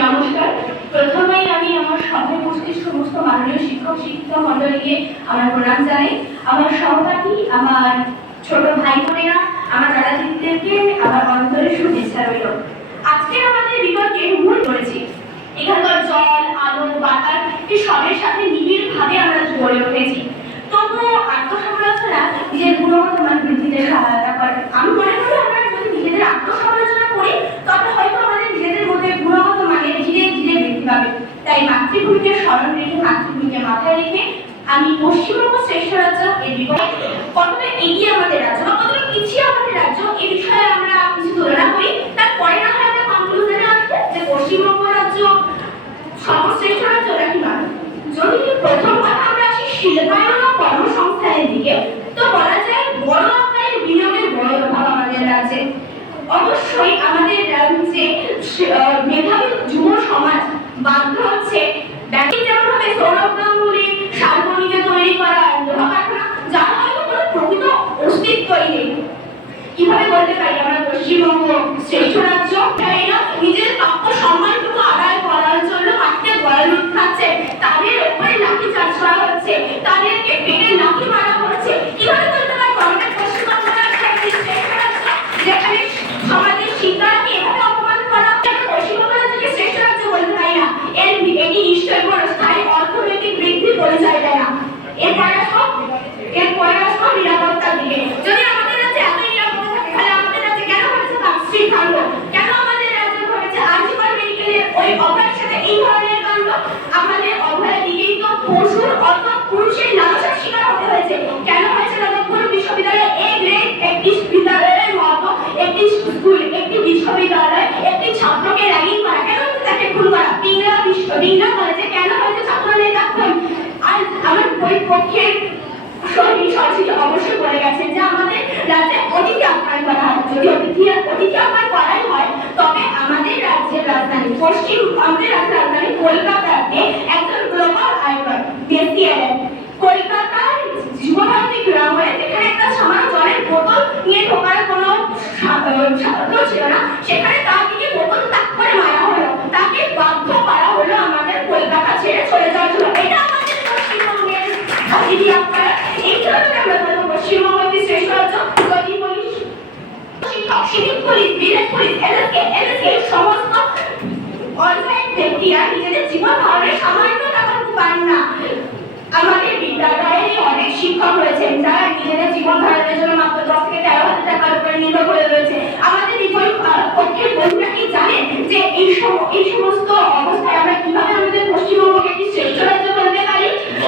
নমস্কার। প্রথমেই আমি আমার সভায় উপস্থিত সমস্ত মাননীয় শিক্ষক শিক্ষিকা মণ্ডলীকে আমার প্রণাম জানাই। আমার সহপাঠী, আমার ছোট ভাই বোনেরা, আমার দাদা দিদিদেরকে আমার অন্তরের শুভেচ্ছা রইল। আজকে আমাদের বিতর্কে মূল করেছি এখানকার জল, আলো, বাতাস সবের সাথে নিবিড় ভাবে আমরা গড়ে উঠেছি। তবুও আত্মসমালোচনা নিজের গুণগত মান বৃদ্ধিতে সহায়তা করে। আমি মনে করি আমরা যদি নিজেদের আত্মসমালোচনা করি তবে হয়তো আমাদের নিজেদের মধ্যে গুণগত মানের ধীরে ধীরে বৃদ্ধি পাবে। তাই মাতৃভূমিকে স্মরণ রেখে, মাতৃভূমিকে মাথায় রেখে আমি পশ্চিমবঙ্গ শ্রেষ্ঠ রাজ্য এর বিপরীতে কতটা এগিয়ে আমাদের রাজ্য বা কতটা পিছিয়ে আমাদের রাজ্য এ বিষয়ে আমরা কিছু তুলনা করি। তারপরে না হয় আমরা কনক্লুশনে আসবো যে পশ্চিমবঙ্গ রাজ্য সর্বশ্রেষ্ঠ রাজ্য নাকি নয়। যদি প্রথম কথা আমরা আসি শিল্পায়ন ও কর্মসংস্থানের দিকে, তো বলা যায় বড় আকারের বিনিয়োগের বড় অভাব আমাদের রাজ্যে। অবশ্যই আমাদের রাজ্যে মেধাবী যুব সমাজ বাধ্য হচ্ছে যেমন ভাবে সৌরভ গাঙ্গুলি শালবনীকে তৈরি করা লোহা কারখানা, যার হয়তো কোনো প্রকৃত অস্তিত্বই নেই। কিভাবে বলতে পারি আমরা পশ্চিমবঙ্গ শ্রেষ্ঠ রাজ্য? এরা নিজের প্রাপ্য সম্মানটুকু আদায় করার জন্য মাটিতে গলা খাচ্ছে, তাদের উপরে লাঠি চার্জ করা হচ্ছে, তাদেরকে পেটে লাঠি মারা হচ্ছে। কিভাবে বলতে পারি আমাদের পশ্চিমবঙ্গ শ্রেষ্ঠ রাজ্য, যেখানে সমাজের শিক্ষাকে এভাবে অপমান করা হচ্ছে? পশ্চিমবঙ্গ রাজ্যকে শ্রেষ্ঠ রাজ্য বলতে পারি না। এটি নিশ্চয়ই কোনো স্থায়ী অর্থনৈতিক বৃদ্ধির পরিচয় দেয় না। এরপরে আসবো নিরাপত্তার দিকে। যদি আমাদের রাজ্যে এতই নিরাপত্তা থাকে, তাহলে আমাদের রাজ্যে কেন হয়েছে পার্কস্ট্রিট কাণ্ড? কেন আমাদের রাজ্যে হয়েছে আরজিকর মেডিকেলের ওই অভয়ের সাথে এই ধরনের কাণ্ড? আমাদের অভয়ের দিকেই তো পশুর অথবা পুরুষের লালসার শিকার হতে হয়েছে। কেন হয়েছে? যাদবপুর বিশ্ববিদ্যালয়ে এই গ্রেড একটি বিদ্যালয়ের মতো একটি স্কুল, একটি বিশ্ববিদ্যালয় একটি ছাত্রকে র্যাগিং করা, কেন তাকে খুন করা? বিংলা কলেজে কেন হয়েছে ছাত্র নেতা খুন? আর আমার বই পক্ষের অবশ্যই বলে গেছেন যে আমাদের রাজ্যে অতিথি আপ্যায়ন করা হয়। যদি অতিথি আপ্যায়ন করাই হয়, তবে আমাদের রাজ্যের রাজধানী আমাদের রাজ্যের রাজধানী কলকাতাতে একজন গ্লোবাল আইকন কলকাতার যুবভারতী গ্রামে, যেখানে একটা সামান্য জলের বোতল নিয়ে ঢোকার কোনো সাধ্য ছিল না, সেখানে তার দিকে বোতল তাক করে মারা হলো, তাকে বাধ্য করা হলো আমাদের কলকাতা ছেড়ে চলে যাওয়ার জন্য। এটা আমাদের পশ্চিমবঙ্গের অতিথি আপ্যায়ন। এই কারণে আমরা বলবো পশ্চিমবঙ্গের শ্রেষ্ঠ রাজ্য। যদি বলি শিক্ষক, সিভিক পুলিশ, বিলেট পুলিশ, এলএসকে সমস্ত অনলাইন ব্যক্তিরা নিজেদের জীবন ধারণের সামান্য টাকাটুকু পান না। আমাদের বিদ্যালয়ে অনেক শিক্ষক রয়েছেন যারা নিজেদের জীবন ধারণের জন্য মাত্র 10 থেকে 13,000 টাকার উপরে নির্ভর করে রয়েছে। আমাদের বিপরীত পক্ষের বন্ধুরা কি জানেন যে এই সমস্ত